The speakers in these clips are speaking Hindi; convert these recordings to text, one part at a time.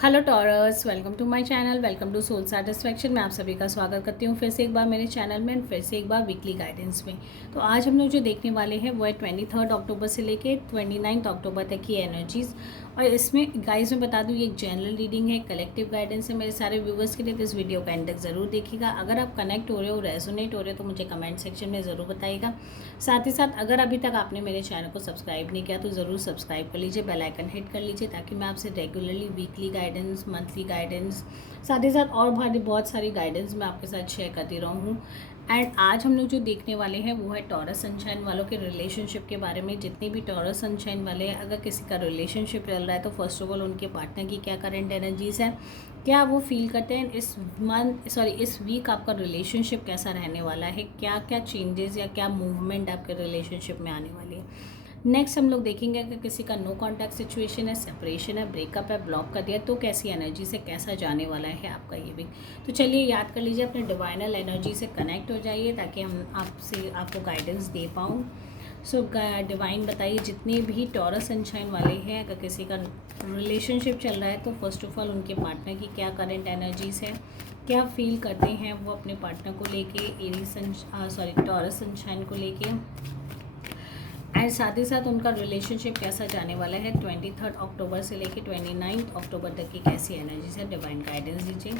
Hello Taurus, welcome to my channel, welcome to soul satisfaction. मैं आप सभी का स्वागत करती हूँ फिर से एक बार मेरे चैनल में, फिर से एक बार वीकली गाइडेंस में। तो आज हम लोग जो देखने वाले हैं वो है 23 अक्टूबर से लेके 29 अक्टूबर तक की एनर्जीज़। और इसमें गाइस मैं बता दूँ, ये एक जनरल रीडिंग है, कलेक्टिव गाइडेंस है मेरे सारे व्यूवर्स के लिए। तो इस वीडियो का एंड तक ज़रूर देखिएगा। अगर आप कनेक्ट हो रहे हो, रेजोनेट हो रहे हो, तो मुझे कमेंट सेक्शन में ज़रूर बताइएगा। साथ ही साथ अगर अभी तक आपने मेरे चैनल को सब्सक्राइब नहीं किया तो ज़रूर सब्सक्राइब कर लीजिए, बेल आइकन हिट कर लीजिए, ताकि मैं आपसे regularly weekly guidance, monthly guidance, साथ ही साथ और बहुत सारी गाइडेंस मैं आपके साथ शेयर करती रहूँ हूँ। एंड आज हम लोग जो देखने वाले हैं वो है टॉरस सनशाइन वालों के रिलेशनशिप के बारे में। जितने भी टॉरस सनशाइन वाले हैं, अगर किसी का रिलेशनशिप चल रहा है तो फर्स्ट ऑफ ऑल उनके पार्टनर की क्या करंट एनर्जीज़ है, क्या वो फील करते हैं इस वीक आपका रिलेशनशिप कैसा रहने वाला है, क्या क्या चेंजेस या क्या मूवमेंट आपके रिलेशनशिप में आने वाली है। नेक्स्ट हम लोग देखेंगे कि किसी का नो कॉन्टैक्ट सिचुएशन है, सेपरेशन है, ब्रेकअप है, ब्लॉक कर दिया, तो कैसी एनर्जी से कैसा जाने वाला है आपका ये वीक। तो चलिए याद कर लीजिए, अपने डिवाइनल एनर्जी से कनेक्ट हो जाइए ताकि हम आपको गाइडेंस दे पाऊँ। सो डिवाइन बताइए, जितने भी टॉरस सनशाइन वाले हैं, अगर किसी का रिलेशनशिप चल रहा है तो फर्स्ट ऑफ ऑल उनके पार्टनर की क्या करंट एनर्जीज़ है, क्या फील करते हैं वो अपने पार्टनर को लेके, टॉरस सनशाइन को लेके। एंड साथ ही साथ उनका रिलेशनशिप कैसा जाने वाला है 23 अक्टूबर से लेके 29 अक्टूबर तक की कैसी एनर्जी से डिवाइन गाइडेंस दीजिए।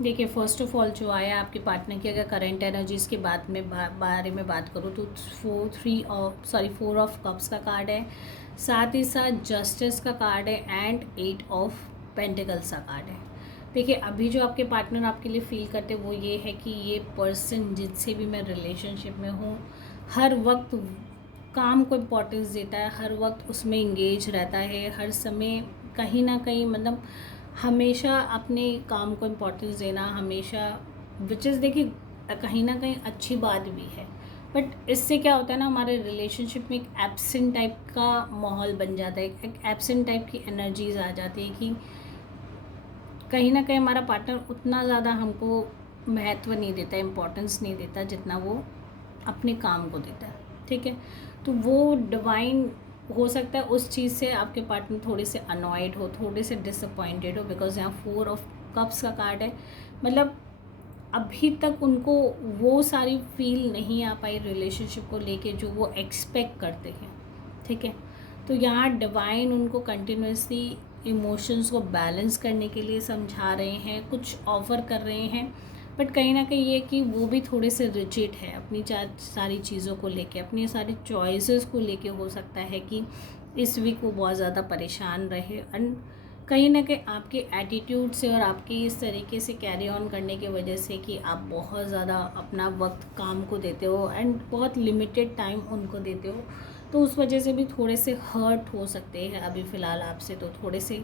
देखिए, फर्स्ट ऑफ ऑल जो आया आपके पार्टनर की, अगर करंट एनर्जीज़ के बारे में बात करूँ तो 4 ऑफ कप्स का कार्ड है, साथ ही साथ जस्टिस का कार्ड है एंड 8 ऑफ पेंटिकल्स का कार्ड है। देखिए, अभी जो आपके पार्टनर आपके लिए फील करते वो ये है कि ये पर्सन जिससे भी मैं रिलेशनशिप में हूँ, हर वक्त काम को इम्पोर्टेंस देता है, हर वक्त उसमें इंगेज रहता है, हर समय कहीं ना कहीं, मतलब हमेशा अपने काम को इम्पोर्टेंस देना, हमेशा, विच इज़, देखिए कहीं ना कहीं अच्छी बात भी है। बट इससे क्या होता है ना, हमारे रिलेशनशिप में एक एब्सेंट टाइप का माहौल बन जाता है, एक एब्सेंट टाइप की एनर्जीज आ जाती है कि कहीं ना कहीं हमारा पार्टनर उतना ज़्यादा हमको महत्व नहीं देता, इम्पोर्टेंस नहीं देता जितना वो अपने काम को देता है। ठीक है, तो वो डिवाइन हो सकता है उस चीज़ से आपके पार्टनर थोड़े से अनॉयड हो, थोड़े से डिसअपॉइंटेड हो, बिकॉज यहाँ 4 ऑफ कप्स का कार्ड है। मतलब अभी तक उनको वो सारी फील नहीं आ पाई रिलेशनशिप को लेके जो वो एक्सपेक्ट करते हैं। ठीक है, तो यहाँ डिवाइन उनको कंटिन्यूसली इमोशंस को बैलेंस करने के लिए समझा रहे हैं, कुछ ऑफ़र कर रहे हैं। बट कहीं ना कहीं ये कि वो भी थोड़े से रिजिड है अपनी सारी चीज़ों को लेके, अपनी सारी चॉइसेस को लेके। हो सकता है कि इस वीक वो बहुत ज़्यादा परेशान रहे, एंड कहीं ना कहीं आपके एटीट्यूड से और आपके इस तरीके से कैरी ऑन करने की वजह से कि आप बहुत ज़्यादा अपना वक्त काम को देते हो एंड बहुत लिमिटेड टाइम उनको देते हो, तो उस वजह से भी थोड़े से हर्ट हो सकते हैं अभी फ़िलहाल आपसे। तो थोड़े से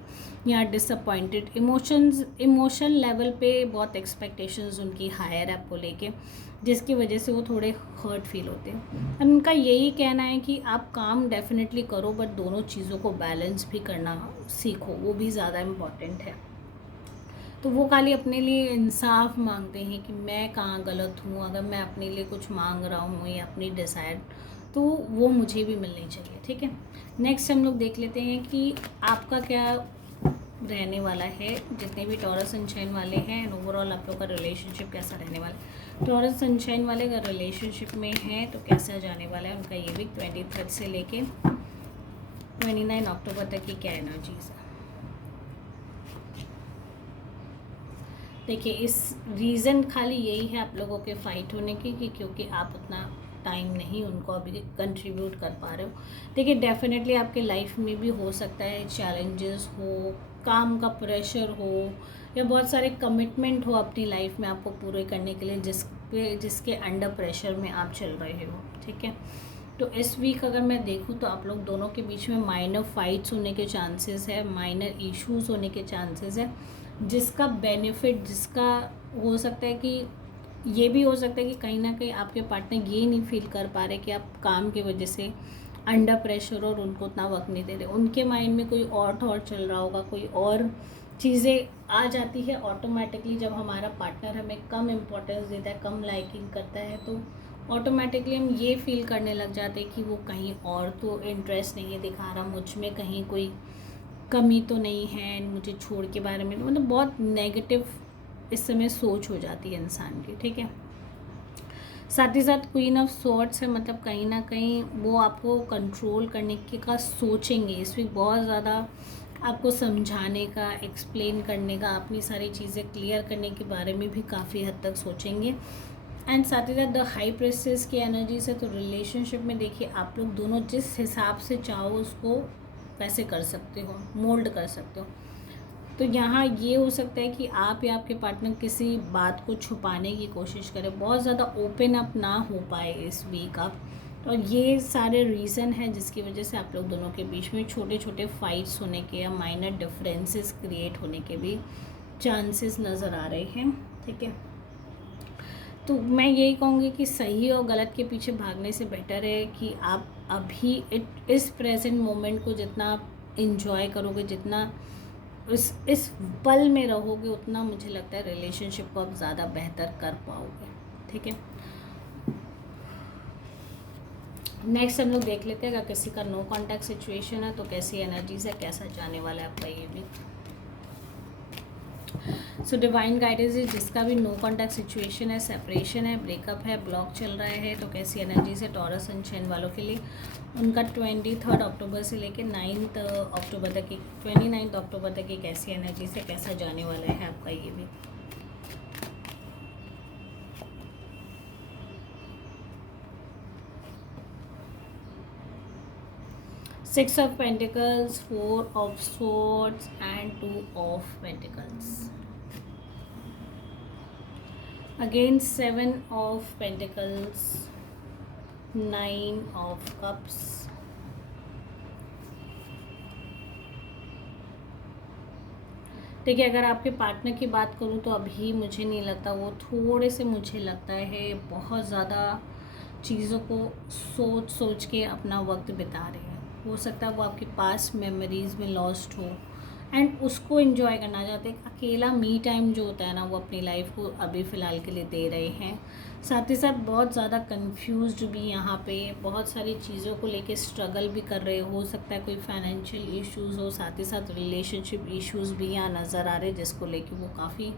यहाँ डिसअपॉइंटेड, इमोशन लेवल पे बहुत एक्सपेक्टेशंस उनकी हायर है आपको लेके, जिसकी वजह से वो थोड़े हर्ट फील होते हैं। उनका यही कहना है कि आप काम डेफिनेटली करो, बट दोनों चीज़ों को बैलेंस भी करना सीखो, वो भी ज़्यादा इम्पॉर्टेंट है। तो वो खाली अपने लिए इंसाफ मांगते हैं कि मैं कहाँ गलत हूँ, अगर मैं अपने लिए कुछ मांग रहा हूँ या अपनी डिज़ायर, तो वो मुझे भी मिलनी चाहिए। ठीक है, नेक्स्ट हम लोग देख लेते हैं कि आपका क्या रहने वाला है, जितने भी टॉरस सनशाइन वाले हैं, एंड ओवरऑल आप लोग का रिलेशनशिप कैसा रहने वाला है। टॉरस सनशाइन वाले अगर रिलेशनशिप में हैं तो कैसा जाने वाला है उनका ये वीक 23 से लेके 29 अक्टूबर तक की क्या एनर्जीज है। देखिए, इस रीज़न खाली यही है आप लोगों के फ़ाइट होने की कि क्योंकि आप उतना टाइम नहीं उनको अभी कंट्रीब्यूट कर पा रहे हो। देखिए, डेफिनेटली आपके लाइफ में भी हो सकता है चैलेंजेस हो, काम का प्रेशर हो, या बहुत सारे कमिटमेंट हो अपनी लाइफ में आपको पूरे करने के लिए, जिसके अंडर प्रेशर में आप चल रहे हो। ठीक है, तो इस वीक अगर मैं देखूँ तो आप लोग दोनों के बीच में माइनर फाइट्स होने के चांसेस है, माइनर इश्यूज होने के चांसेस है, जिसका बेनिफिट, जिसका हो सकता है कि ये भी हो सकता है कि कहीं ना कहीं आपके पार्टनर ये नहीं फील कर पा रहे कि आप काम की वजह से अंडर प्रेशर और उनको उतना वक्त नहीं दे रहे। उनके माइंड में कोई और थॉट चल रहा होगा, कोई और चीज़ें आ जाती है ऑटोमेटिकली। जब हमारा पार्टनर हमें कम इम्पोर्टेंस देता है, कम लाइकिंग करता है, तो ऑटोमेटिकली हम ये फील करने लग जाते हैं कि वो कहीं और तो इंटरेस्ट नहीं है दिखा रहा, मुझ में कहीं कोई कमी तो नहीं है, मुझे छोड़ के बारे में, मतलब बहुत नेगेटिव इस समय सोच हो जाती है इंसान की, ठीक है। साथ ही साथ क्वीन ऑफ सॉर्ड्स है, मतलब कहीं ना कहीं वो आपको कंट्रोल करने के का सोचेंगे इस वीक, बहुत ज़्यादा आपको समझाने का, एक्सप्लेन करने का, अपनी सारी चीज़ें क्लियर करने के बारे में भी काफ़ी हद तक सोचेंगे। एंड साथ ही साथ द हाई प्रेस्टेस की एनर्जी से, तो रिलेशनशिप में देखिए आप लोग दोनों जिस हिसाब से चाहो उसको वैसे कर सकते हो, मोल्ड कर सकते हो। तो यहाँ ये हो सकता है कि आप या आपके पार्टनर किसी बात को छुपाने की कोशिश करें, बहुत ज़्यादा ओपन अप ना हो पाए इस वीक आप। और ये सारे रीज़न हैं जिसकी वजह से आप लोग दोनों के बीच में छोटे छोटे फाइट्स होने के या माइनर डिफरेंसेस क्रिएट होने के भी चांसेस नज़र आ रहे हैं, ठीक है। तो मैं यही कहूँगी कि सही और गलत के पीछे भागने से बेटर है कि आप अभी इस प्रेजेंट मोमेंट को जितना आप इंजॉय करोगे, जितना इस पल में रहोगे, उतना मुझे लगता है रिलेशनशिप को आप ज़्यादा बेहतर कर पाओगे, ठीक है। नेक्स्ट हम लोग देख लेते हैं अगर किसी का नो कांटेक्ट सिचुएशन है तो कैसी एनर्जीज है, कैसा जाने वाला है आपका ये भी। सो डिवाइन गाइडेंस है, जिसका भी नो कांटेक्ट सिचुएशन है, सेपरेशन है, ब्रेकअप है, ब्लॉक चल रहा है, तो कैसी एनर्जीज है टॉरस एंड चैन वालों के लिए। उनका 23 अक्टूबर से लेकर 9 अक्टूबर तक की 29 अक्टूबर तक की कैसी एनर्जी से कैसा जाने वाला है आपका ये भी। Six of Pentacles, 4 of Swords and 2 of Pentacles. Again 7 of Pentacles, 9 of Cups. देखिए अगर आपके पार्टनर की बात करूँ तो अभी मुझे नहीं लगता, वो थोड़े से मुझे लगता है बहुत ज़्यादा चीज़ों को सोच सोच के अपना वक्त बिता रहे हैं। हो सकता है वो आपके पास मेमोरीज़ में लॉस्ट हो एंड उसको एंजॉय करना चाहते हैं। अकेला मी टाइम जो होता है ना, वो अपनी लाइफ को अभी फ़िलहाल के लिए दे रहे हैं। साथ ही साथ बहुत ज़्यादा कंफ्यूज्ड भी यहाँ पे, बहुत सारी चीज़ों को लेके स्ट्रगल भी कर रहे हो सकता है कोई फाइनेंशियल इश्यूज़ हो, साथ ही साथ रिलेशनशिप इश्यूज़ भी यहाँ नज़र आ रहे हैं जिसको लेके वो काफ़ी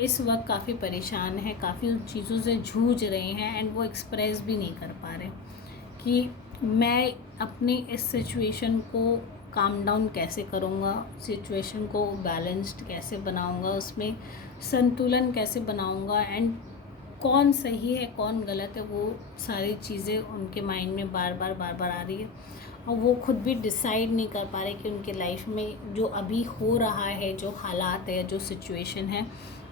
इस वक्त काफ़ी परेशान है, काफ़ी उन चीज़ों से जूझ रहे हैं एंड वो एक्सप्रेस भी नहीं कर पा रहे कि मैं अपनी इस सिचुएशन को काम डाउन कैसे करूँगा, सिचुएशन को बैलेंस्ड कैसे बनाऊँगा, उसमें संतुलन कैसे बनाऊँगा एंड कौन सही है कौन गलत है, वो सारी चीज़ें उनके माइंड में बार बार आ रही है और वो खुद भी डिसाइड नहीं कर पा रहे कि उनके लाइफ में जो अभी हो रहा है, जो हालात है, जो सिचुएशन है,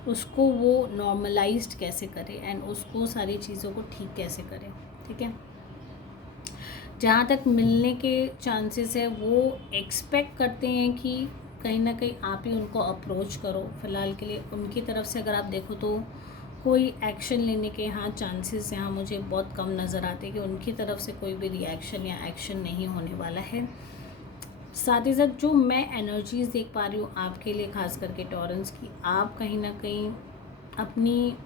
उसको वो नॉर्मलाइज्ड कैसे करें एंड उसको सारी चीज़ों को ठीक कैसे करें, ठीक है। जहाँ तक मिलने के चांसेस है वो एक्सपेक्ट करते हैं कि कहीं ना कहीं आप ही उनको अप्रोच करो। फ़िलहाल के लिए उनकी तरफ से अगर आप देखो तो कोई एक्शन लेने के यहाँ चांसेस यहाँ मुझे बहुत कम नज़र आते हैं कि उनकी तरफ से कोई भी रिएक्शन या एक्शन नहीं होने वाला है। साथ ही साथ जो मैं एनर्जीज़ देख पा रही हूँ आपके लिए, खास करके टॉरेंस की, आप कहीं ना कहीं अपनी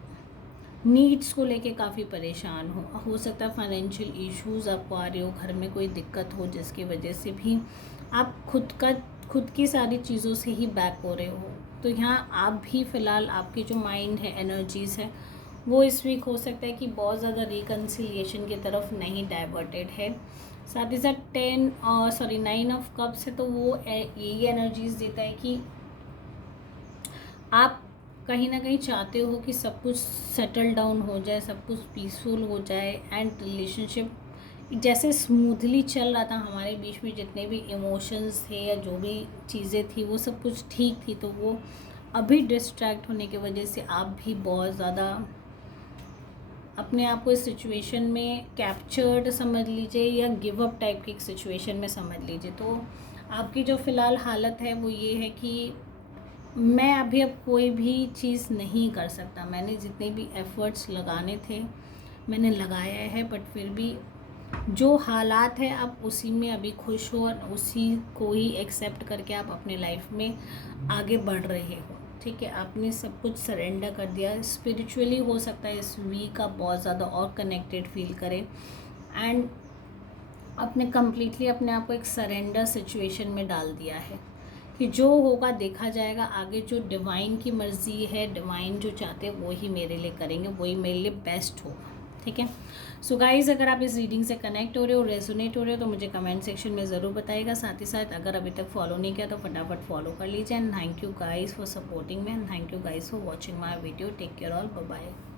नीड्स को लेके काफ़ी परेशान हो सकता है फाइनेंशियल इश्यूज़ आपको आ रही हो, घर में कोई दिक्कत हो जिसकी वजह से भी आप खुद की सारी चीज़ों से ही बैक हो रहे हो। तो यहाँ आप भी फ़िलहाल आपकी जो माइंड है, एनर्जीज़ है, वो इस वीक हो सकता है कि बहुत ज़्यादा रिकन्सिलिएशन की तरफ नहीं डाइवर्टेड है। साथ ही साथ 9 ऑफ कप्स है, तो वो यही एनर्जीज़ देता है कि आप कहीं ना कहीं चाहते हो कि सब कुछ सेटल डाउन हो जाए, सब कुछ पीसफुल हो जाए एंड रिलेशनशिप जैसे स्मूथली चल रहा था हमारे बीच में, जितने भी इमोशंस थे या जो भी चीज़ें थी वो सब कुछ ठीक थी, तो वो अभी डिस्ट्रैक्ट होने की वजह से आप भी बहुत ज़्यादा अपने आप को इस सिचुएशन में कैप्चर्ड समझ लीजिए या गिव अप टाइप की सिचुएशन में समझ लीजिए। तो आपकी जो फ़िलहाल हालत है वो ये है कि मैं अभी अब कोई भी चीज़ नहीं कर सकता। मैंने जितने भी एफ़र्ट्स लगाने थे मैंने लगाया है, बट फिर भी जो हालात है आप उसी में अभी खुश हो और उसी को ही एक्सेप्ट करके आप अपने लाइफ में आगे बढ़ रहे हो। ठीक है, आपने सब कुछ सरेंडर कर दिया। स्पिरिचुअली हो सकता है इस वीक आप बहुत ज़्यादा और कनेक्टेड फील करें, एंड आपने कम्प्लीटली अपने आप को एक सरेंडर सिचुएशन में डाल दिया है कि जो होगा देखा जाएगा। आगे जो डिवाइन की मर्ज़ी है, डिवाइन जो चाहते हैं वो ही मेरे लिए करेंगे, वही मेरे लिए बेस्ट होगा। ठीक है, सो गाइज़, अगर आप इस रीडिंग से कनेक्ट हो रहे हो, रेजोनेट हो रहे हो, तो मुझे कमेंट सेक्शन में ज़रूर बताइएगा। साथ ही साथ अगर अभी तक फॉलो नहीं किया तो फटाफट फॉलो कर लीजिए। And thank you guys for supporting me, and thank you guys for watching my video. Take care all, bye bye.